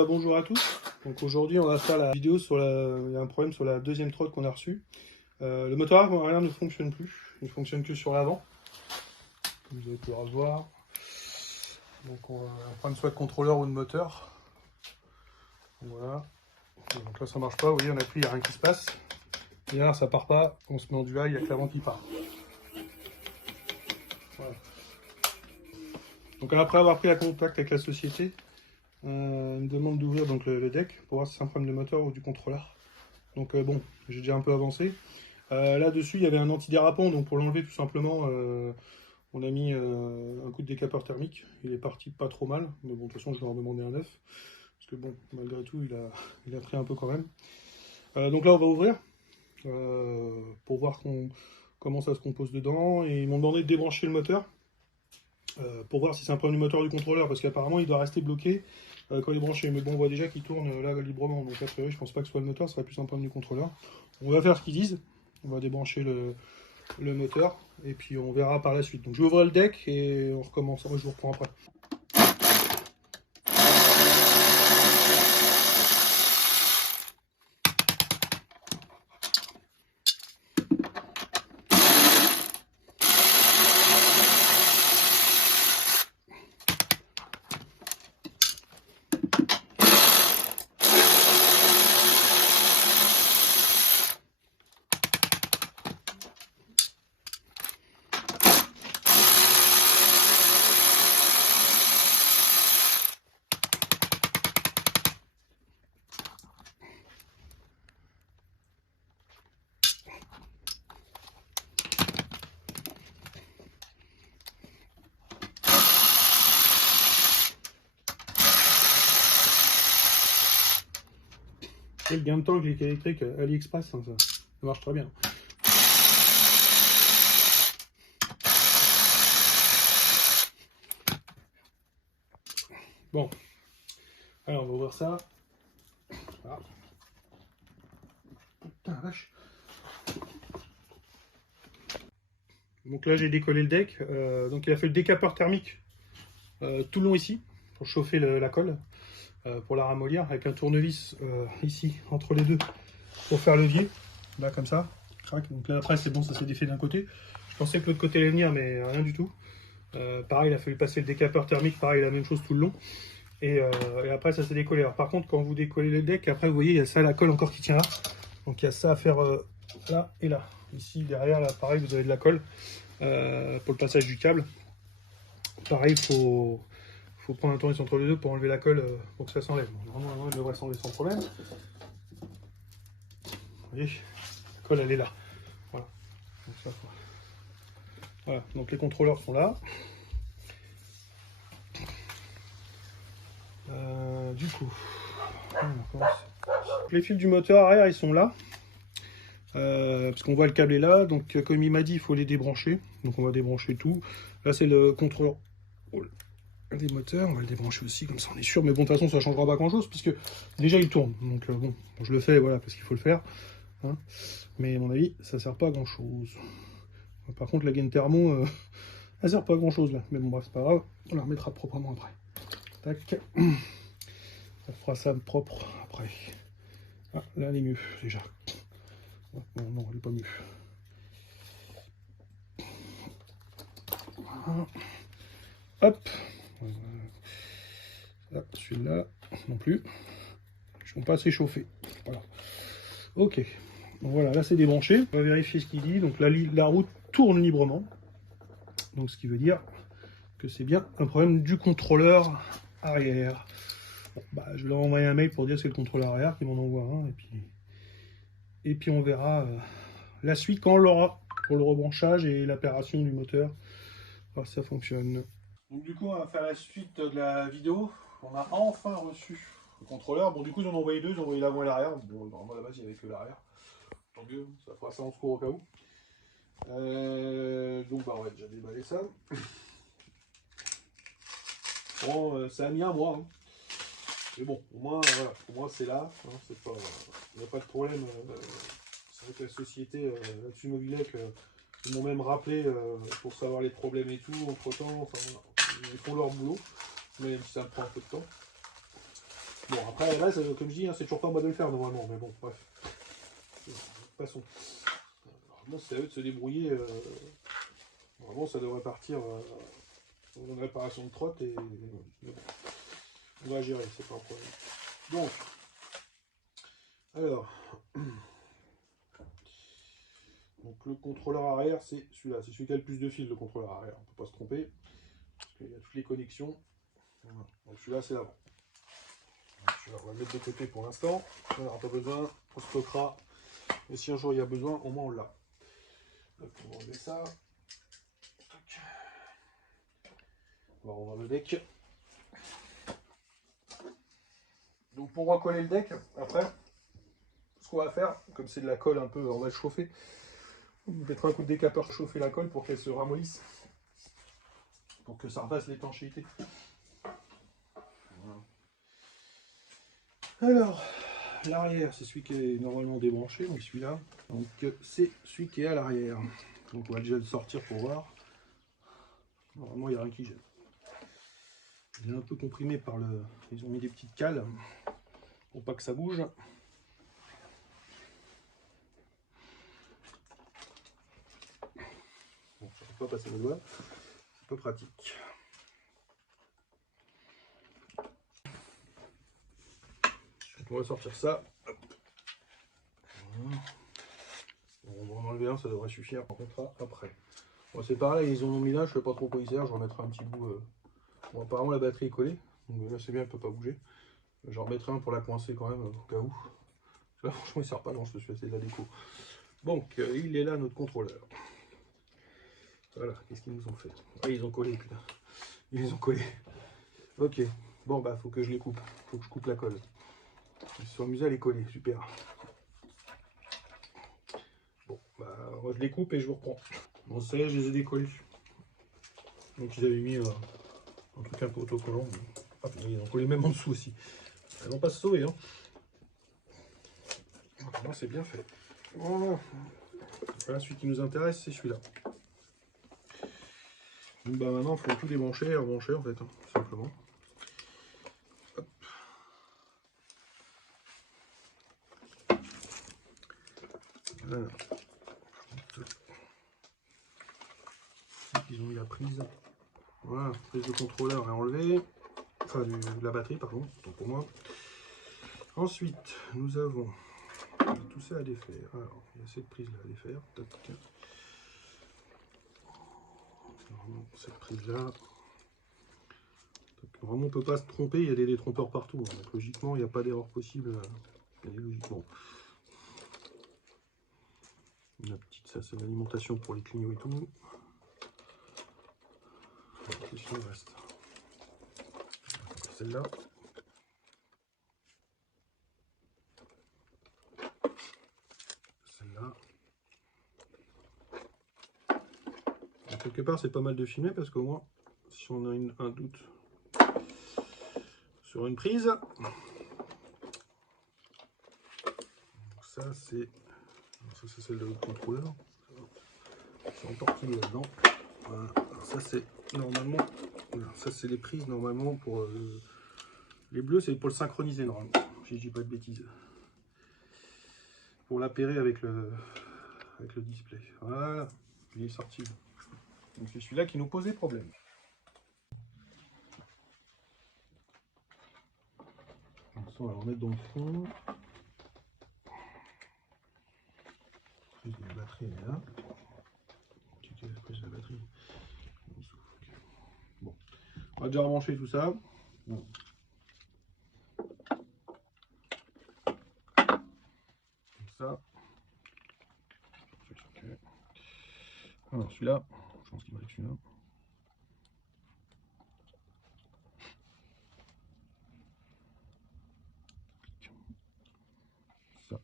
bah bonjour à tous. Donc aujourd'hui on va faire la vidéo sur il y a un problème sur la deuxième trotte qu'on a reçue. Le moteur arrière ne fonctionne plus, il ne fonctionne que sur l'avant. Comme vous allez pouvoir le voir. Donc on a un problème soit de contrôleur ou de moteur. Voilà. Donc là ça marche pas, vous voyez on appuie, il n'y a rien qui se passe. Et là ça part pas, on se met en dual, il n'y a que l'avant qui part. Voilà. Donc après avoir pris la contact avec la société, il me demande d'ouvrir donc le deck pour voir si c'est un problème de moteur ou du contrôleur. Donc bon, j'ai déjà un peu avancé. Là-dessus, il y avait un antidérapant, donc pour l'enlever tout simplement, on a mis un coup de décapeur thermique. Il est parti pas trop mal, mais bon, de toute façon, je vais en demander un neuf. Parce que bon, malgré tout, il a pris un peu quand même. Donc là, on va ouvrir pour voir comment ça se compose dedans. Et ils m'ont demandé de débrancher le moteur. Pour voir si c'est un problème du moteur du contrôleur, parce qu'apparemment il doit rester bloqué quand il est branché, mais bon on voit déjà qu'il tourne là librement, donc a priori je pense pas que ce soit le moteur, ce serait plus un problème du contrôleur. On va faire ce qu'ils disent, on va débrancher le moteur, et puis on verra par la suite. Donc je vais ouvrir le deck et on recommence, moi je vous reprends après. Et le gain de temps avec l'électrique AliExpress, hein, ça marche très bien. Bon, alors on va ouvrir ça. Voilà. Putain la vache. Donc là j'ai décollé le deck, donc il a fait le décapeur thermique tout le long ici, pour chauffer la colle, pour la ramollir, avec un tournevis ici, entre les deux, pour faire levier, là comme ça, crac. Donc là après c'est bon, ça s'est défait d'un côté, je pensais que l'autre côté allait venir mais rien du tout. Pareil il a fallu passer le décapeur thermique, pareil la même chose tout le long, et après ça s'est décollé. Alors par contre quand vous décollez le deck, après vous voyez il y a ça la colle encore qui tient là, donc il y a ça à faire là et là. Ici derrière là pareil vous avez de la colle pour le passage du câble. Pareil il faut prendre un tournevis entre les deux pour enlever la colle pour que ça s'enlève. Normalement elle devrait s'enlever sans problème. Vous voyez, la colle elle est là. Voilà. Donc, ça, voilà. Donc les contrôleurs sont là. Du coup, les fils du moteur arrière ils sont là. Parce qu'on voit le câble est là, donc comme il m'a dit il faut les débrancher, donc on va débrancher tout. Là c'est le contrôleur des moteurs, on va le débrancher aussi comme ça on est sûr, mais bon de toute façon ça changera pas grand chose puisque déjà il tourne, donc bon je le fais voilà parce qu'il faut le faire, hein. Mais à mon avis ça sert pas à grand chose. Par contre la gaine thermo elle sert pas à grand chose là, mais bon bref c'est pas grave, on la remettra proprement après. Tac, ça fera ça propre après. Ah là elle est mieux déjà. Non, non, elle n'est pas mieux. Voilà. Hop. Celui-là, non plus. Ils ne sont pas assez chauffés. Voilà. Ok. Donc voilà, là c'est débranché. On va vérifier ce qu'il dit. Donc la roue tourne librement. Donc ce qui veut dire que c'est bien un problème du contrôleur arrière. Bon, bah, je vais leur envoyer un mail pour dire que c'est le contrôleur arrière qui m'en envoie un. Et puis on verra la suite quand on l'aura pour le rebranchage et l'opération du moteur, voir si ça fonctionne. Donc du coup on va faire la suite de la vidéo. On a enfin reçu le contrôleur. Bon du coup ils en ont envoyé deux, ils ont envoyé l'avant et l'arrière. Bon normalement à la base il n'y avait que l'arrière. Tant mieux, ça fera ça en secours au cas où. Donc bah on va déjà déballer ça. Bon ça a mis un mois. Hein. Mais bon, au moins voilà, pour moi c'est là. Hein, il n'y a pas de problème. C'est vrai que la société là-dessus Mobilec, ils m'ont même rappelé pour savoir les problèmes et tout, entre temps, enfin, ils font leur boulot, mais même si ça me prend un peu de temps. Bon, après, là, comme je dis, hein, c'est toujours pas moi de le faire normalement, mais bon, bref. Passons. Normalement, c'est à eux de se débrouiller. Normalement, ça devrait partir en une réparation de trotte et mais bon, on va gérer, c'est pas un problème. Donc, alors, donc le contrôleur arrière, c'est celui-là, c'est celui qui a le plus de fils, le contrôleur arrière. On peut pas se tromper, parce qu'il y a toutes les connexions. Voilà. Donc celui-là, c'est l'avant. On va le mettre de côté pour l'instant. On n'aura pas besoin, on stockera. Et si un jour il y a besoin, au moins on l'a. Donc on va enlever ça. On va revoir le deck. Donc pour recoller le deck, après, ce qu'on va faire, comme c'est de la colle un peu, on va le chauffer. On mettra un coup de décapeur pour chauffer la colle pour qu'elle se ramollisse. Pour que ça refasse l'étanchéité. Voilà. Alors, l'arrière, c'est celui qui est normalement débranché, donc celui-là. Donc c'est celui qui est à l'arrière. Donc on va déjà le sortir pour voir. Normalement, il n'y a rien qui gêne. Il est un peu comprimé par le... Ils ont mis des petites cales pour pas que ça bouge. Bon, ça ne peut pas passer mes doigts. C'est peu pratique. Donc on va sortir ça. Voilà. On va en enlever un, ça devrait suffire. On remettra après. Bon, c'est pareil, ils en ont mis là, je ne sais pas trop quoi il sert. Je remettrai un petit bout. Bon, apparemment la batterie est collée. Donc là c'est bien, elle ne peut pas bouger. J'en remettrai un pour la coincer quand même, au cas où. Là franchement il ne sert pas grand chose, c'est de la déco. Donc il est là notre contrôleur. Voilà, qu'est-ce qu'ils nous ont fait? Ah, ils ont collé, putain. Ils les ont collés. Ok. Bon, bah, faut que je les coupe. Faut que je coupe la colle. Ils se sont amusés à les coller. Super. Bon, bah, moi, je les coupe et je vous reprends. Bon, ça y est, je les ai décollés. Donc, ils avaient mis un truc un peu autocollant. Ah, ils ont collé même en dessous aussi. Elles vont pas se sauver, hein. Non, c'est bien fait. Voilà. Voilà, celui qui nous intéresse, c'est celui-là. Donc, bah, maintenant, il faut tout débrancher et rebrancher, en fait, hein, tout simplement. Hop. Voilà. Ils ont mis la prise. Voilà, prise de contrôleur est enlevée. Enfin, la batterie, pardon, autant pour moi. Ensuite, nous avons tout ça à défaire. Alors, il y a cette prise-là à défaire. Tac. Normalement, cette prise-là. Vraiment, on ne peut pas se tromper, il y a des détrompeurs partout. Donc, logiquement, il n'y a pas d'erreur possible. Logiquement. La petite, ça, c'est l'alimentation pour les clignots et tout. Qu'est-ce qu'il reste? Celle-là. Celle-là. Quelque part, c'est pas mal de filmer parce qu'au moins, si on a un doute sur une prise, donc ça c'est celle de votre contrôleur. C'est entortillé là-dedans. Voilà. Ça c'est normalement, ça c'est les prises normalement pour les bleus, c'est pour le synchroniser normalement. Si je dis pas de bêtises. Pour l'appairer avec le display. Voilà, il est sorti. Donc c'est celui-là qui nous posait problème. Donc ça, on va le remettre dans le fond. La prise de la batterie elle est là. La prise de la batterie. Bon, on va déjà rebrancher tout ça. Bon. Comme ça. Alors celui-là, je pense qu'il va être celui-là. Ça,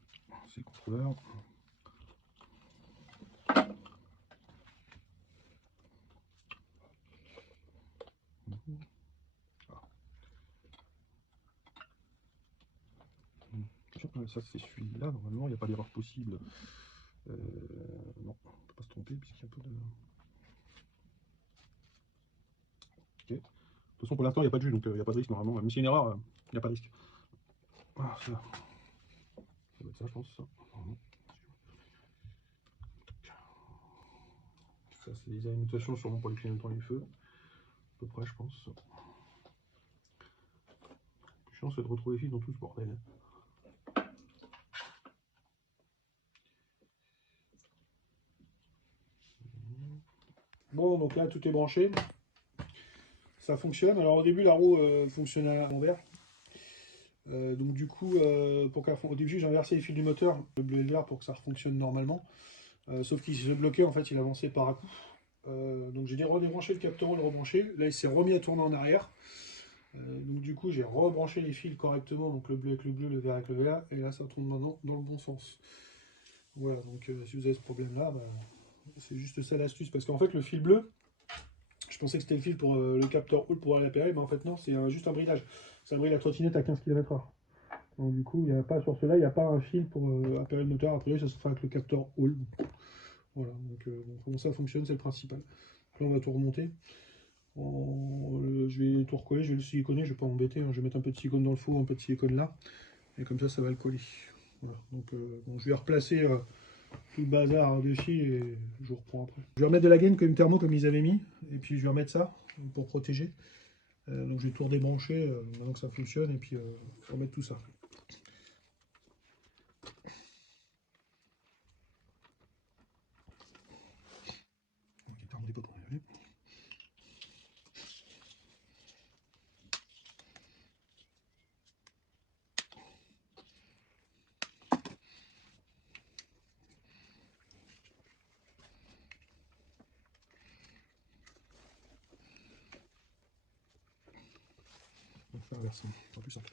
c'est le contrôleur. Ça c'est celui-là, normalement il n'y a pas d'erreur possible. Non, on ne peut pas se tromper puisqu'il y a un peu de... Ok. De toute façon pour l'instant il n'y a pas de jus donc il n'y a pas de risque normalement. Même s'il y a une erreur, il n'y a pas de risque. Ah, ça va être ça, je pense. Ça, ça c'est des alimentations sûrement pour les clignotants et les feux. À peu près, je pense. Le chiant, c'est de retrouver les fils dans tout ce bordel. Bon, donc là, tout est branché. Ça fonctionne. Alors au début, la roue fonctionnait à l'envers. Donc du coup, au début, j'ai inversé les fils du moteur, le bleu et le vert, pour que ça fonctionne normalement. Sauf qu'il se bloquait, en fait, il avançait par à coup. Donc j'ai redébranché le capteur, le rebranché. Là, il s'est remis à tourner en arrière. Donc du coup, j'ai rebranché les fils correctement, donc le bleu avec le bleu, le vert avec le vert, et là, ça tourne maintenant dans le bon sens. Voilà, donc si vous avez ce problème-là, bah, c'est juste ça l'astuce, parce qu'en fait, le fil bleu, je pensais que c'était le fil pour le capteur haut pour aller à l'appareil, mais en fait non, c'est juste un bridage. Ça brille la trottinette à 15 km/h. Donc du coup, il n'y a pas sur cela, il n'y a pas un fil pour appairer le moteur. Après, ça se fait avec le capteur Hall. Voilà, donc comment ça fonctionne, c'est le principal. Là, on va tout remonter. Je vais tout recoller, je vais le siliconer, je vais pas m'embêter. Hein. Je vais mettre un peu de silicone dans le four, un peu de silicone là. Et comme ça va le coller. Voilà, donc bon, je vais replacer tout le bazar dessus et je vous reprends après. Je vais remettre de la gaine comme thermo comme ils avaient mis. Et puis je vais remettre ça pour protéger. Donc je vais tout redébrancher maintenant que ça fonctionne et puis remettre tout ça. On va faire inversement, c'est plus simple.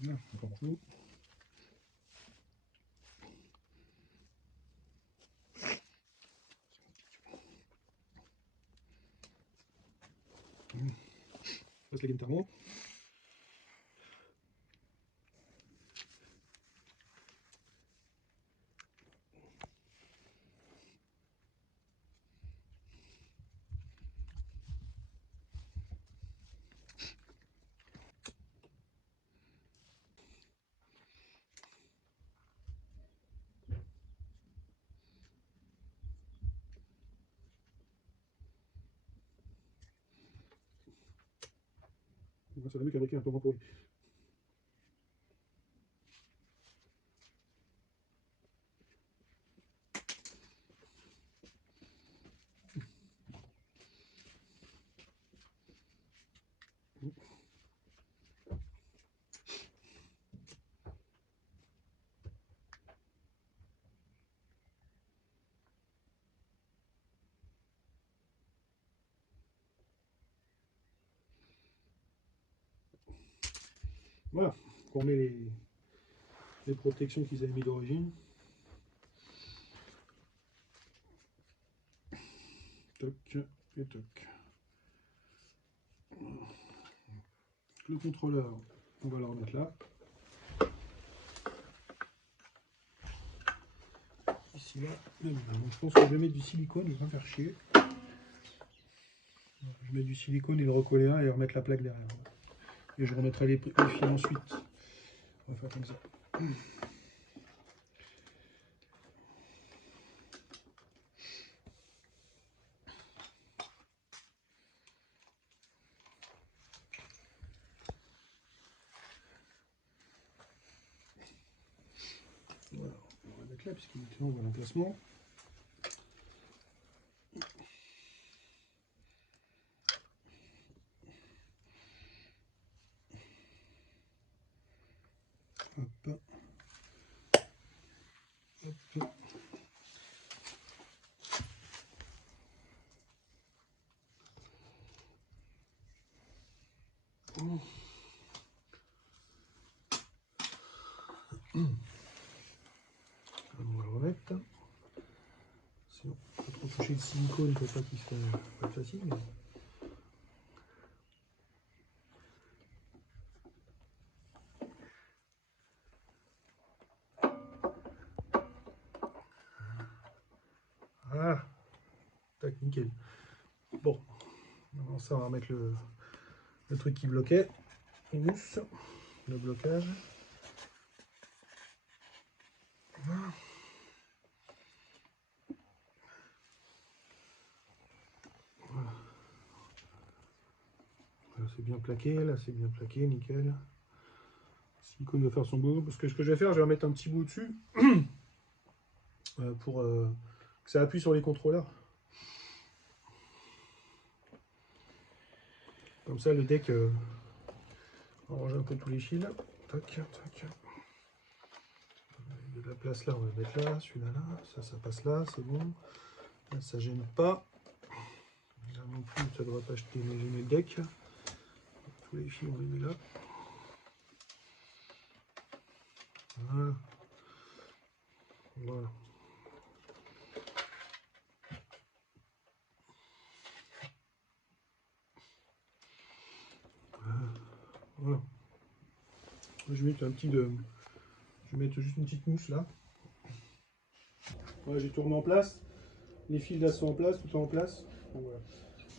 Voilà, encore tout. Passe la gaine thermo. Ça va mieux qu'avec un peu pour. Voilà, on remet les protections qu'ils avaient mis d'origine. Toc et toc. Le contrôleur, on va le remettre là. Ici, là, donc, je pense que je vais mettre du silicone, je vais pas me faire chier. Je mets du silicone et le recoller un et remettre la plaque derrière. Et je remettrai les fils ensuite. On va faire comme ça. Voilà, on va mettre là puisqu'il on voit l'emplacement. Hop. Hop. toucher de silicone pour pas qu'il se pas facile. Mais... Voilà, tac, nickel. Bon, maintenant ça on va remettre le truc qui bloquait, mousse, le blocage. Voilà. Voilà. Là c'est bien plaqué, là c'est bien plaqué, nickel. Silicone va faire son boulot, parce que ce que je vais faire, je vais remettre un petit bout dessus pour que ça appuie sur les contrôleurs. Comme ça, le deck, on range un peu tous les fils. Tac, tac. Il y a de la place là, on va le mettre là, celui-là là, ça passe là, c'est bon. Là, ça gêne pas. Là non plus, ça ne devrait pas gêner le deck. Tous les fils, on les met là. Voilà. Voilà. Voilà. Je vais mettre je vais mettre juste une petite mousse là. Voilà, j'ai tout remis en place. Les fils là sont en place, tout est en place. Donc, voilà.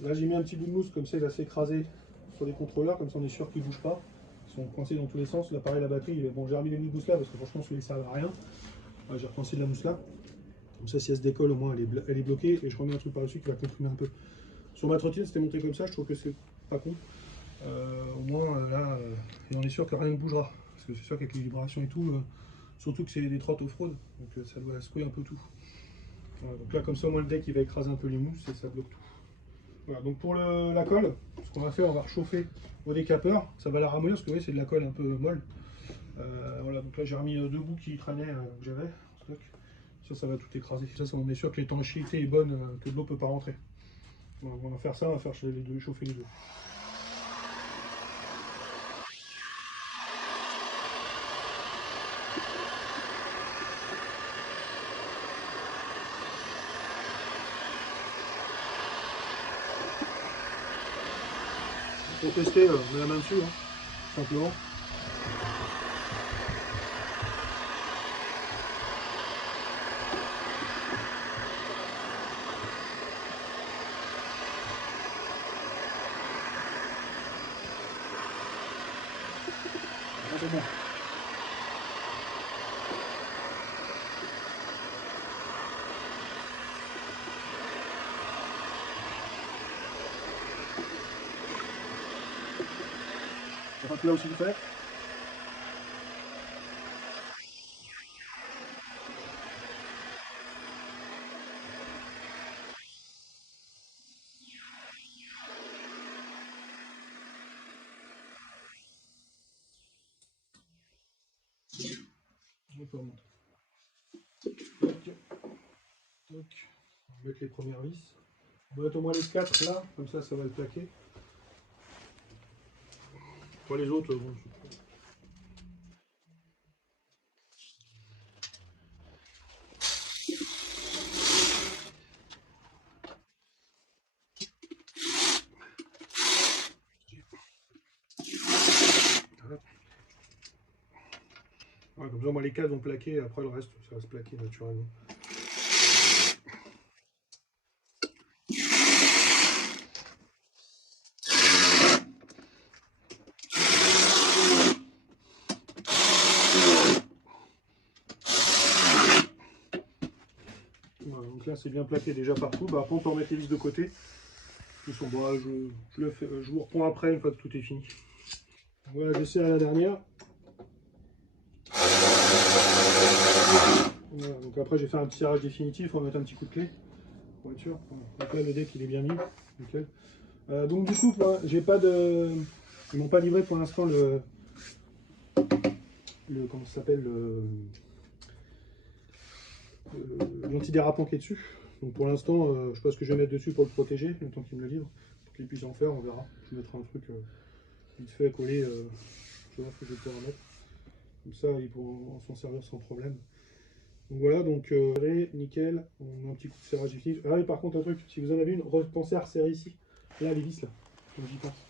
Là j'ai mis un petit bout de mousse, comme ça il va s'écraser sur les contrôleurs, comme ça on est sûr qu'ils ne bougent pas. Ils sont coincés dans tous les sens. Là pareil, la batterie, bon j'ai remis les mousses là parce que franchement celui-là ne sert à rien. Voilà, j'ai recoincé de la mousse là. Comme ça si elle se décolle au moins elle est bloquée, et je remets un truc par-dessus qui va comprimer un peu. Sur ma trottine c'était monté comme ça, je trouve que c'est pas con. Au moins là, et on est sûr que rien ne bougera. Parce que c'est sûr qu'avec les vibrations et tout, surtout que c'est des trottes off-road, donc ça doit secouer un peu tout. Voilà, donc là comme ça au moins le deck il va écraser un peu les mousses et ça bloque tout. Voilà, donc pour la colle, ce qu'on va faire, on va réchauffer au décapeur, ça va la ramollir parce que vous voyez c'est de la colle un peu molle. Voilà, donc là j'ai remis deux bouts qui traînaient que j'avais en stock. Ça va tout écraser. Ça on est sûr que l'étanchéité est bonne, que de l'eau peut pas rentrer. Voilà, on va faire ça, on va faire les deux, chauffer les deux. Pour tester, on met la main dessus, hein, simplement. Ah, c'est bon. Ça va là aussi le faire. On peut remonter. Toc, toc. On va mettre les premières vis. On va mettre au moins les 4 là, comme ça va le plaquer. Pour les autres, bon. Ouais, comme ça, moi les 4 vont plaquer, et après le reste, ça va se plaquer naturellement. Voilà, donc là c'est bien plaqué déjà partout. Bah, après on peut remettre les vis de côté. Ils sont bon, je vous reprends après une fois que tout est fini. Voilà, j'essaie à la dernière. Voilà, donc après j'ai fait un petit serrage définitif, on va mettre un petit coup de clé pour être sûr. Donc là le deck il est bien mis, nickel. Donc du coup moi j'ai pas de. Ils m'ont pas livré pour l'instant comment ça s'appelle l'antidérapant qui est dessus. Donc pour l'instant je sais pas ce que je vais mettre dessus pour le protéger, le temps qu'il me le livre. Pour qu'il puisse en faire, on verra. Je mettrai un truc vite fait à coller, je vois ce que je vais pouvoir mettre. Comme ça ils pourront s'en servir sans problème. Donc voilà, donc nickel, on a un petit coup de serrage ici. Ah oui, par contre, un truc, si vous en avez une, pensez à resserrer ici. Là, les vis, là, comme j'y pense.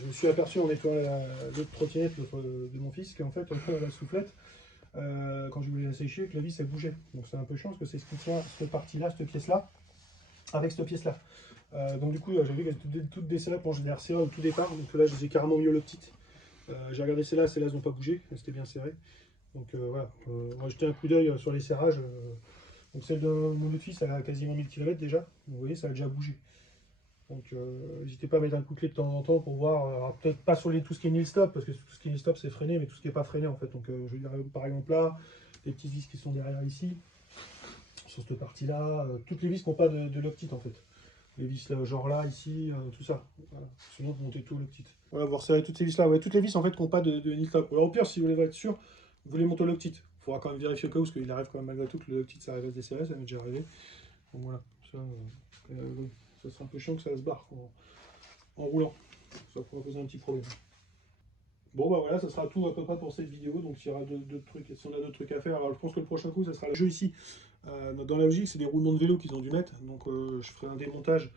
Je me suis aperçu en nettoyant l'autre trottinette de mon fils qu'en fait, la soufflette, quand je voulais la sécher, que la vis, elle bougeait. Donc c'est un peu chiant parce que c'est ce qui tient cette partie-là, cette pièce-là, avec cette pièce-là. Donc du coup, j'ai vu qu'elles étaient toutes desserrées quand je les ai resserrées au tout départ. Donc là, je les ai carrément mis au petite. J'ai regardé celles-là n'ont pas bougé, elles étaient bien serrées. Donc voilà, on va jeter un coup d'œil sur les serrages. Donc celle de mon autre fils, elle a quasiment 1000 km déjà. Donc, vous voyez, ça a déjà bougé. Donc n'hésitez pas à mettre un coup de clé de temps en temps pour voir, peut-être pas sur tout ce qui est nil stop, parce que tout ce qui est nil stop c'est freiné, mais tout ce qui n'est pas freiné en fait. Donc je veux dire, par exemple là, les petits vis qui sont derrière ici, sur cette partie-là, toutes les vis qui n'ont pas de loctite en fait. Les vis là, genre là, ici, tout ça. Voilà. Sinon vous montez tout au loctite. Voilà, vous resserrez toutes ces vis là. Ouais, toutes les vis en fait qui n'ont pas de nil stop. Alors au pire, si vous voulez être sûr, vous les montez au loctite. Il faudra quand même vérifier au cas où, parce qu'il arrive quand même malgré tout que le loctite ça arrive à se desserrer, ça m'est déjà arrivé. Donc voilà, ça, oui, ça sera un peu chiant que ça se barre en roulant. Ça pourrait poser un petit problème. Bon bah voilà, ça sera tout à peu près pour cette vidéo. Donc s'il y aura d'autres trucs, si on a d'autres trucs à faire, alors je pense que le prochain coup, ça sera le jeu ici. Dans la logique, c'est des roulements de vélo qu'ils ont dû mettre. Donc je ferai un démontage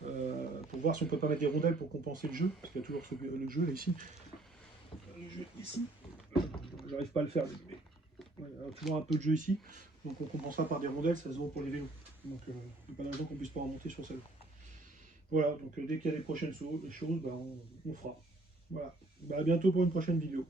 pour voir si on peut pas mettre des rondelles pour compenser le jeu. Parce qu'il y a toujours le jeu là, ici. Le jeu ici. J'arrive pas à le faire, mais ouais, il y a toujours un peu de jeu ici. Donc on compensera par des rondelles, ça se vend pour les vélos. Donc il n'y a pas de raison qu'on puisse pas en monter sur celle-là. Voilà, donc dès qu'il y a les prochaines choses, bah, on fera. Voilà. Bah, à bientôt pour une prochaine vidéo.